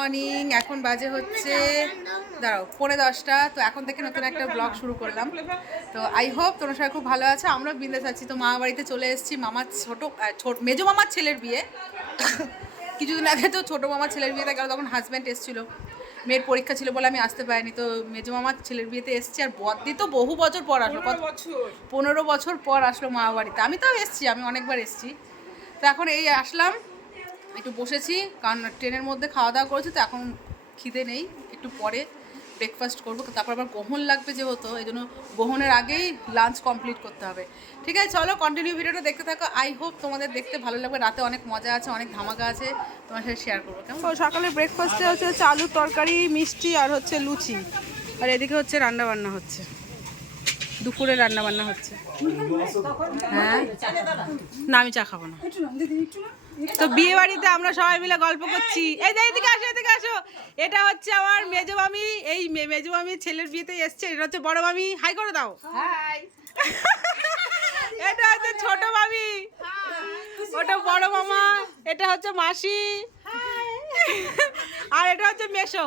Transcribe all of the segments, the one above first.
Morning. এখন বাজে হচ্ছে দাঁড়াও 9:30। তো এখন থেকে নতুন একটা ব্লগ শুরু করলাম। তো আই হোপ তোমরা সবাই খুব ভালো আছো। আমরা বিন্দাস আছি। তো মামা বাড়িতে চলে এসেছি। মামার মেজো মামার ছেলের বিয়ে। কিছুদিন আগে তো ছোটো মামার ছেলের বিয়েতে গেল, তখন হাজব্যান্ড এসেছিলো, মেয়ের পরীক্ষা ছিল বলে আমি আসতে পারিনি। তো মেজো মামার ছেলের বিয়েতে এসেছি। আর বদ্দি তো বহু বছর পর আসলো, 15 বছর পর আসলো মামা বাড়িতে। আমি তো এসেছি, আমি অনেকবার এসেছি। তো এখন এই আসলাম, একটু বসেছি, কারণ ট্রেনের মধ্যে খাওয়া দাওয়া করেছি। তো এখন খিদে নেই, একটু পরে ব্রেকফাস্ট করবো। তারপর আবার গ্রহণ লাগবে যেহেতু, এই জন্য গ্রহণের আগেই লাঞ্চ কমপ্লিট করতে হবে। ঠিক আছে, চলো কন্টিনিউ ভিডিওটা দেখতে থাকো। আই হোপ তোমাদের দেখতে ভালো লাগবে। রাতে অনেক মজা আছে, অনেক ধামাকা আছে, তোমার সাথে শেয়ার করবো। কেমন? সকালে ব্রেকফাস্টে হচ্ছে আলুর তরকারি, মিষ্টি আর হচ্ছে লুচি। আর এদিকে হচ্ছে রান্নাবান্না হচ্ছে, দুপুরে রান্নাবান্না হচ্ছে। হ্যাঁ না, আমি চা খাবো না। তো বিয়ে বাড়িতে আমরা সবাই মিলে গল্প করছি। এই যে এদিকে আসো, এদিকে আসো। এটা হচ্ছে আমার মেজো মামি, এই মেজো মামি ছেলের বিয়েতে এসছে। এটা হচ্ছে বড় মামি, হাই করে দাও। হাই। এটা হচ্ছে ছোট মামি, ওটা বড় মামা, এটা হচ্ছে মাসি, আর এটা হচ্ছে মেশো।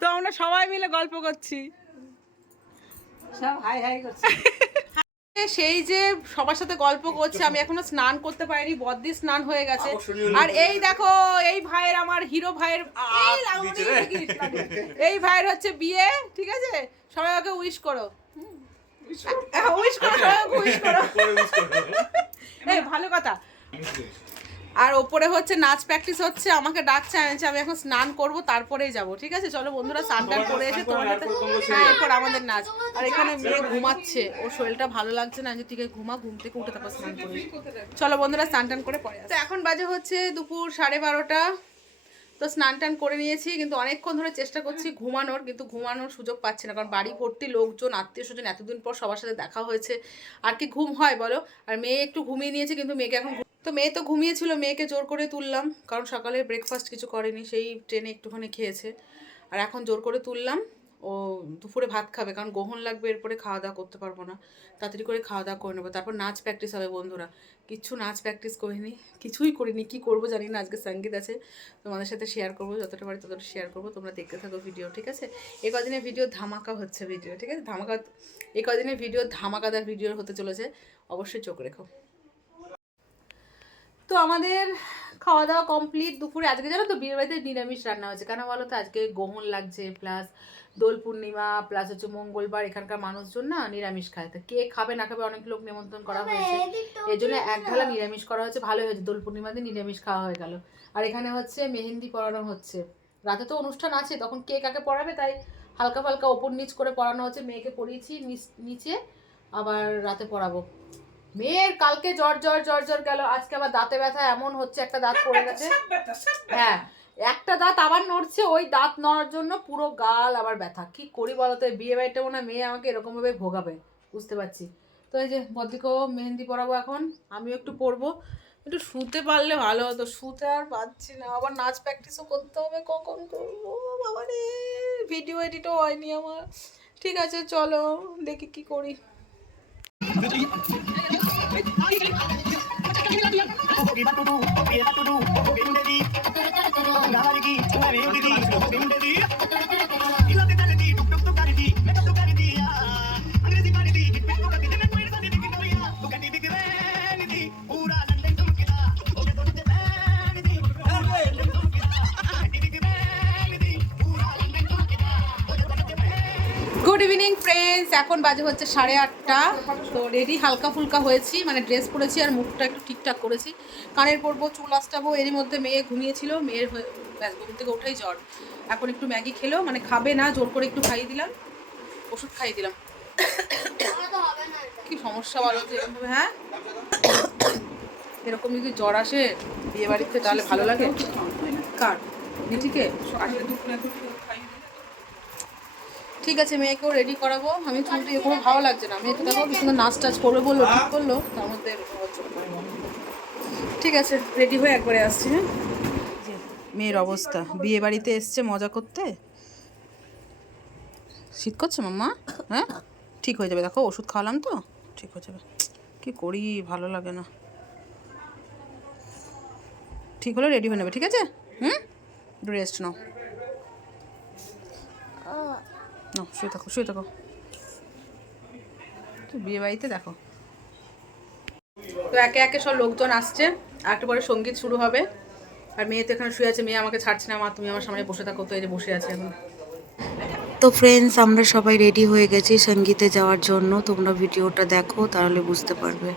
তো আমরা সবাই মিলে গল্প করছি, সব হাই হাই করছি। সেই যে সবার সাথে গল্প করছে, আমি এখনো স্নান করতে পারিনি, বদ্দি স্নান হয়ে গেছে। আর এই দেখো, এই ভাইয়ের, আমার হিরো ভাইয়ের, এই ভাইয়ের হচ্ছে বিয়ে। ঠিক আছে, সবাই ওকে উইশ করো, উইশ করো, উইশ করো। এই ভালো কথা। আর ওপরে হচ্ছে নাচ প্র্যাকটিস হচ্ছে, আমাকে ডাকছে, আমি এখন স্নান করব, তারপরেই যাব। ঠিক আছে, চলো বন্ধুরা, স্নান টান করে এসে তোমার সাথে, হ্যাঁ এরপর আমাদের নাচ। আর এখানে মেয়ে ঘুমাচ্ছে, ওর শরীরটা ভালো লাগছে না, যে ঠিক আছে ঘুমা, ঘুম থেকে উঠে তারপর স্নান করে। চলো বন্ধুরা, স্নান টান করে পরে। তো এখন বাজে হচ্ছে দুপুর 12:30। তো স্নান টান করে নিয়েছি, কিন্তু অনেকক্ষণ ধরে চেষ্টা করছি ঘুমানোর, কিন্তু ঘুমানোর সুযোগ পাচ্ছি না, কারণ বাড়ি ভর্তি লোকজন, আত্মীয় স্বজন, এতদিন পর সবার সাথে দেখা হয়েছে, আর কি ঘুম হয় বলো। আর মেয়ে একটু ঘুমিয়ে নিয়েছে, কিন্তু মেয়েকে এখন, তো মেয়ে তো ঘুমিয়েছিল, মেয়েকে জোর করে তুললাম, কারণ সকালে ব্রেকফাস্ট কিছু করেনি, সেই ট্রেনে একটুখানি খেয়েছে। আর এখন জোর করে তুললাম, ও দুপুরে ভাত খাবে, কারণ গ্রহণ লাগবে, এরপরে খাওয়া দাওয়া করতে পারবো না, তাড়াতাড়ি করে খাওয়া দাওয়া করে নেবো, তারপর নাচ প্র্যাকটিস হবে। বন্ধুরা, কিচ্ছু নাচ প্র্যাকটিস করিনি, কিছুই করিনি, কি করবো জানি না। আজকে সঙ্গীত আছে, তোমাদের সাথে শেয়ার করবো, যতটা পারি ততটা শেয়ার করবো, তোমরা দেখতে থাকো ভিডিও। ঠিক আছে, এই কদিনে ভিডিও ধামাকা হচ্ছে, ভিডিও ঠিক আছে, ধামাকা, এই কদিনে ভিডিও ধামাকাদার ভিডিও হতে চলেছে, অবশ্যই চোখ রেখো। তো আমাদের খাওয়া দাওয়া কমপ্লিট। দুপুরে আজকে জানো তো বিয়ের বাড়িতে নিরামিষ রান্না হয়েছে, কেন বলো তো, আজকে গ্রহণ লাগছে, প্লাস দোল পূর্ণিমা, প্লাস হচ্ছে মঙ্গলবার, এখানকার মানুষজন না নিরামিষ খায়। তো কে খাবে না খাবে, অনেক লোক নিমন্ত্রণ করা হয়েছে, এই জন্য এক ঢালা নিরামিষ করা হয়েছে। ভালোই হয়েছে, দোল পূর্ণিমা দিন নিরামিষ খাওয়া হয়ে গেল। আর এখানে হচ্ছে মেহেন্দি পরানো হচ্ছে, রাতে তো অনুষ্ঠান আছে, তখন কে কাকে পড়াবে, তাই হালকা ফালকা ওপর নিচ করে পড়ানো হচ্ছে। মেয়েকে পড়িয়েছি নিচে, আবার রাতে পড়াবো। মেয়ের কালকে জ্বর জ্বর জ্বর জ্বর গেল, আজকে আবার দাঁতে ব্যথা এমন হচ্ছে, একটা দাঁত পড়ে গেছে। হ্যাঁ, একটা দাঁত আবার নড়ছে, ওই দাঁত নড়ার জন্য পুরো গাল আবার ব্যথা। কি করি বলতো, বিয়ে বাড়িটা মনে হয় মেয়ে আমাকে এরকম ভাবে ভোগাবে, বুঝতে পারছি। তো এই যে বদ্দিকেও মেহেন্দি পরাবো এখন, আমিও একটু পরবো। একটু শুতে পারলে ভালো হতো, শুতে আর পারছি না, আবার নাচ প্র্যাকটিসও করতে হবে, কখন করবো বাবা রে, ভিডিও এডিটও হয়নি আমার। ঠিক আছে চলো দেখি কি করি। গুড ইভিনিং ফ্রেন্ডস, এখন বাজে হচ্ছে 8:30। তো রেডি হালকা ফুলকা হয়েছি, মানে ড্রেস পরেছি, আর মুখটা একটু ঠিকঠাক করেছি, কানের পরবো, চুল আসটাবো। এরই মধ্যে মেয়ে ঘুমিয়েছিল, মেয়ের ব্যাস ঘুম থেকে ওঠাই জ্বর। এখন একটু ম্যাগি খেলো, মানে খাবে না, জোর করে একটু খাইয়ে দিলাম, ওষুধ খাইয়ে দিলাম। কি সমস্যা বলো তো এরকমভাবে, হ্যাঁ এরকম যদি জ্বর আসে বিয়ে বাড়িতে, তাহলে ভালো লাগে কার? মিঠিকে ঠিক আছে, মেয়েকেও রেডি করাবো। আমি চুলটা কোনো ভালো লাগছে না, মেয়েকে দেখো কি সুন্দর নাচ টাচ করবে বললো, ঠিক করলো, তার মধ্যে ঠিক আছে রেডি হয়ে একবারে আসছি। হ্যাঁ, মেয়ের অবস্থা, বিয়ে বাড়িতে এসছে মজা করতে। শীত করছে মাম্মা? হ্যাঁ ঠিক হয়ে যাবে, দেখো ওষুধ খাওয়ালাম তো, ঠিক হয়ে যাবে। কি করি, ভালো লাগে না। ঠিক হলে রেডি হয়ে নেবে, ঠিক আছে? একটু রেস্ট নাও, নাও শুয়ে থাকো শুয়ে থাকো। তো বিয়ে বাড়িতে দেখো তো একে একে সব লোকজন আসছে, আর একটু পরে সঙ্গীত শুরু হবে। আর মেয়ে তো এখানে শুয়ে আছে, মেয়ে আমাকে ছাড়ছে না, মা তুমি আমার সামনে বসে থাকো। তো এই যে বসে আছে এখন। তো ফ্রেন্ডস, আমরা সবাই রেডি হয়ে গেছি সঙ্গীতে যাওয়ার জন্য। তোমরা ভিডিওটা দেখো, তাহলে বুঝতে পারবে।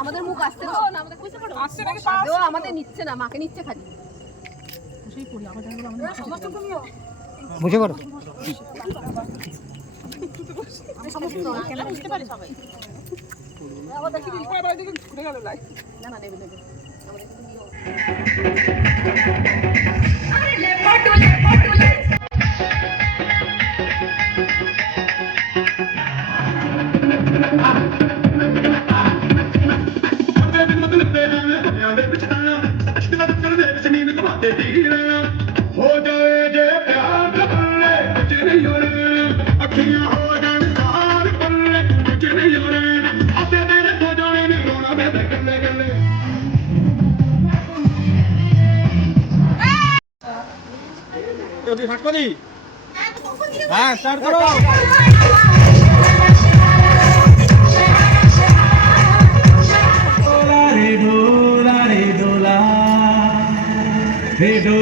আমাদের মুখ আসছে না, আমাদের বুঝতে পারো আসছে নাকি আমাদের নিচ্ছে না, মাকে নিচ্ছে খালি বসেই পড়ি। আমাদের সমস্ত তুমিও বুঝে পারো, আমি সমস্ত কেন বুঝতে পারি সবাই। আমাদের কি পরে বাড়ি দিকে ঘুরে গেল লাই, না না নেবে নেবে আমাদের তুমিও আরে ফটো हो जाए जे प्यार बल्ले कुछ नहीं होने, अखियां हो जान सार बल्ले कुछ नहीं होने, आते तेरे हो जाने रोना मैं गले गले। अभी हट को दी, हाँ स्टार्ट करो। Hey do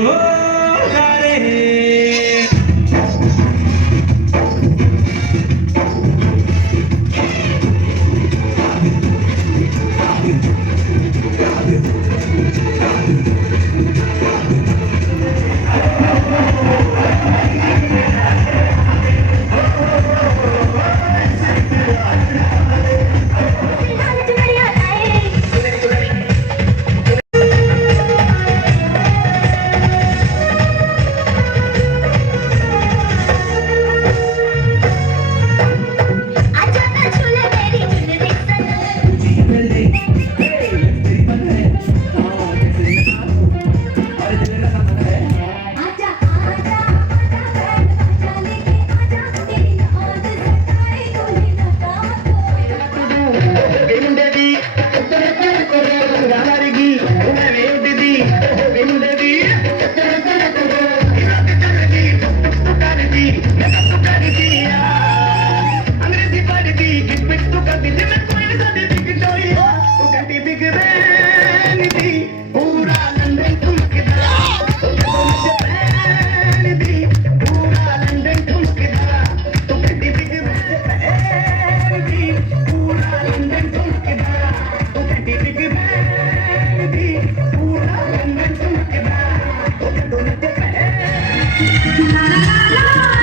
La la la la